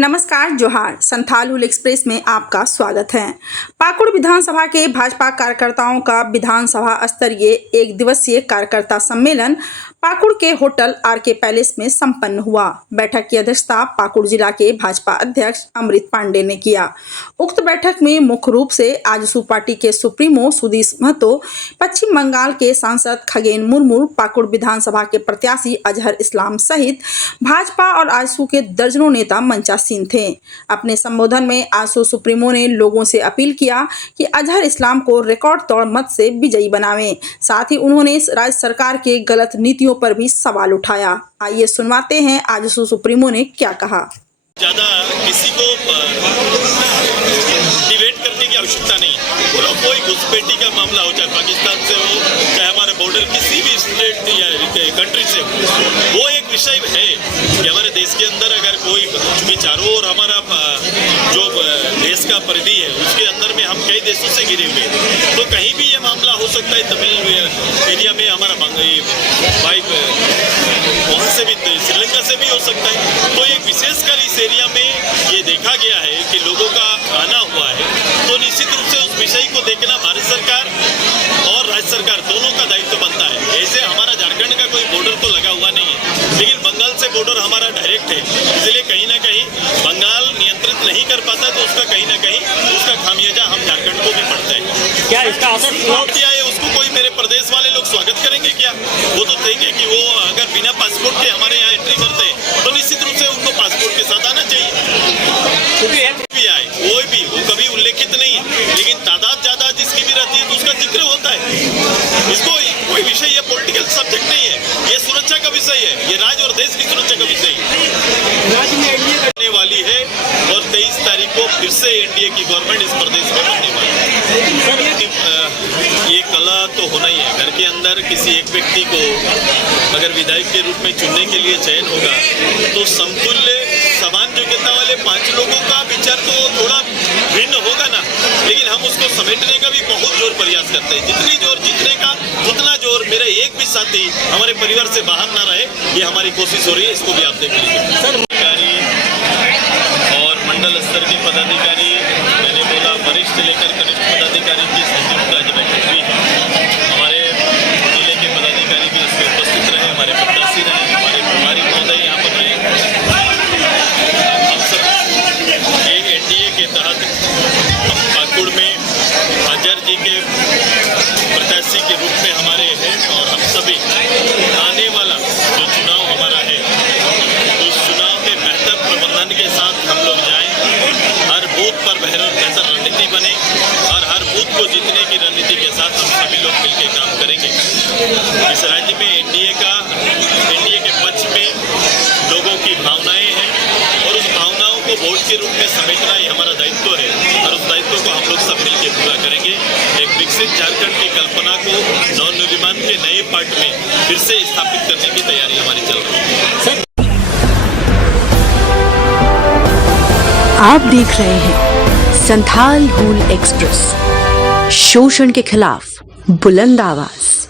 नमस्कार, जोहार। संथाल हुल एक्सप्रेस में आपका स्वागत है। पाकुड़ विधानसभा के भाजपा कार्यकर्ताओं का विधानसभा स्तरीय एक दिवसीय कार्यकर्ता सम्मेलन पाकुड़ के होटल आरके पैलेस में संपन्न हुआ। बैठक की अध्यक्षता पाकुड़ जिला के भाजपा अध्यक्ष अमृत पांडे ने किया। उक्त बैठक में मुख्य रूप से आजसू पार्टी के सुप्रीमो सुधीर महतो, पश्चिम बंगाल के सांसद खगेन मुर्मू, पाकुड़ विधानसभा के प्रत्याशी अजहर इस्लाम सहित भाजपा और आजसू के दर्जनों नेता मंचासीन थे। अपने संबोधन में आजसू सुप्रीमो ने लोगों से अपील किया कि अजहर इस्लाम को रिकॉर्ड तोड़ मत से विजयी बनावें। साथ ही उन्होंने राज्य सरकार के गलत नीतियों पर भी सवाल उठाया। आइए सुनवाते हैं आजसू सुप्रीमो ने क्या कहा। ज्यादा किसी को डिबेट करने की आवश्यकता नहीं। वो लोग कोई घुसपैठी का मामला हो, चाहे पाकिस्तान से हो, चाहे हमारे बॉर्डर किसी भी स्टेट या कंट्री से हो, वो एक विषय है कि हमारे देश के अंदर अगर कोई भी चारों ओर हमारा जो देश का परिधि है उसके अंदर में हम कई देशों से घिरे हुए हैं, तो कहीं भी ये मामला हो सकता है। तमिल एरिया में हमारा भाई वहाँ से भी, श्रीलंका से भी हो सकता है। तो एक विशेषकर इस एरिया में ये देखा गया है कि लोगों का आना हुआ है, तो निश्चित रूप से उस विषय को देखना भारत सरकार और राज्य सरकार दोनों का दायित्व बनता है। ऐसे हमारा झारखंड का कोई बॉर्डर तो लगा हुआ नहीं है, लेकिन बंगाल से बॉर्डर हमारा डायरेक्ट है, इसलिए कहीं ना कहीं बंगाल नियंत्रित नहीं कर पाता, तो उसका कहीं ना कहीं उसका खामियाजा हम झारखंड को भी पड़ता है। क्या इसका असर किया है उसको कोई मेरे प्रदेश वाले लोग स्वागत करेंगे क्या? वो तो देखेंगे कि वो अगर बिना पासपोर्ट के हमारे यहाँ एंट्री करते हैं तो निश्चित रूप से उनको पासपोर्ट के साथ आना चाहिए। भी आए कोई भी, वो कभी उल्लेखित नहीं है, लेकिन तादाद ज्यादा जिसकी भी रहती है तो उसका जिक्र होता है। इसको कोई विषय ये पॉलिटिकल सब्जेक्ट नहीं है, ये सुरक्षा का विषय है, ये राज्य और देश की सुरक्षा का विषय है। राज्य में एनडीए करने वाली है और 23 तारीख को फिर से एनडीए की गवर्नमेंट इस प्रदेश में बनने वाली है। ये कला तो होना ही है। घर के अंदर किसी एक व्यक्ति को अगर विधायक के रूप में चुनने के लिए चयन होगा तो समतुल्य समान योग्यता वाले 5 लोगों का विचार तो थोड़ा भिन्न होगा ना, लेकिन हम उसको समेटने का भी बहुत जोर प्रयास करते हैं। जितनी जोर जीतने का उतना जोर मेरा एक भी साथी हमारे परिवार से बाहर ना रहे, ये हमारी कोशिश हो रही है। इसको भी आप देख लीजिए। सर, अधिकारी और मंडल स्तर के पदाधिकारी, मैंने बोला वरिष्ठ लेकर कनिष्ठ पदाधिकारी की संयुक्त आज बैठक हुई है। हमारे जिले के पदाधिकारी भी इसमें उपस्थित रहे, हमारे प्रत्याशी रहे, हमारे प्रभारी महोदय यहाँ पर रहे। हम सब एक एनडीए के तहत पाकुड़ में अजहर जी के प्रत्याशी के रूप में हमारे हैं और हम सभी आने वाला जो चुनाव हमारा है उस चुनाव के बेहतर प्रबंधन के साथ हम लोग जाएं। हर बूथ पर बेहतर रणनीति बने और हर बूथ को जीतने की रणनीति के साथ हम सभी लोग मिलकर काम करेंगे। इस राज्य में एनडीए के पक्ष में लोगों की भावनाएं हैं और उस भावनाओं को वोट के रूप में समेटना ही हमारा दायित्व है और उस दायित्व को हम लोग सब मिलकर पूरा करेंगे। एक विकसित झारखंड की कल्पना को नवनिर्माण के नए पार्ट में फिर से स्थापित करने की तैयारी हमारी चल रही है। आप देख रहे हैं संथाल हुल एक्सप्रेस, शोषण के खिलाफ बुलंद आवाज।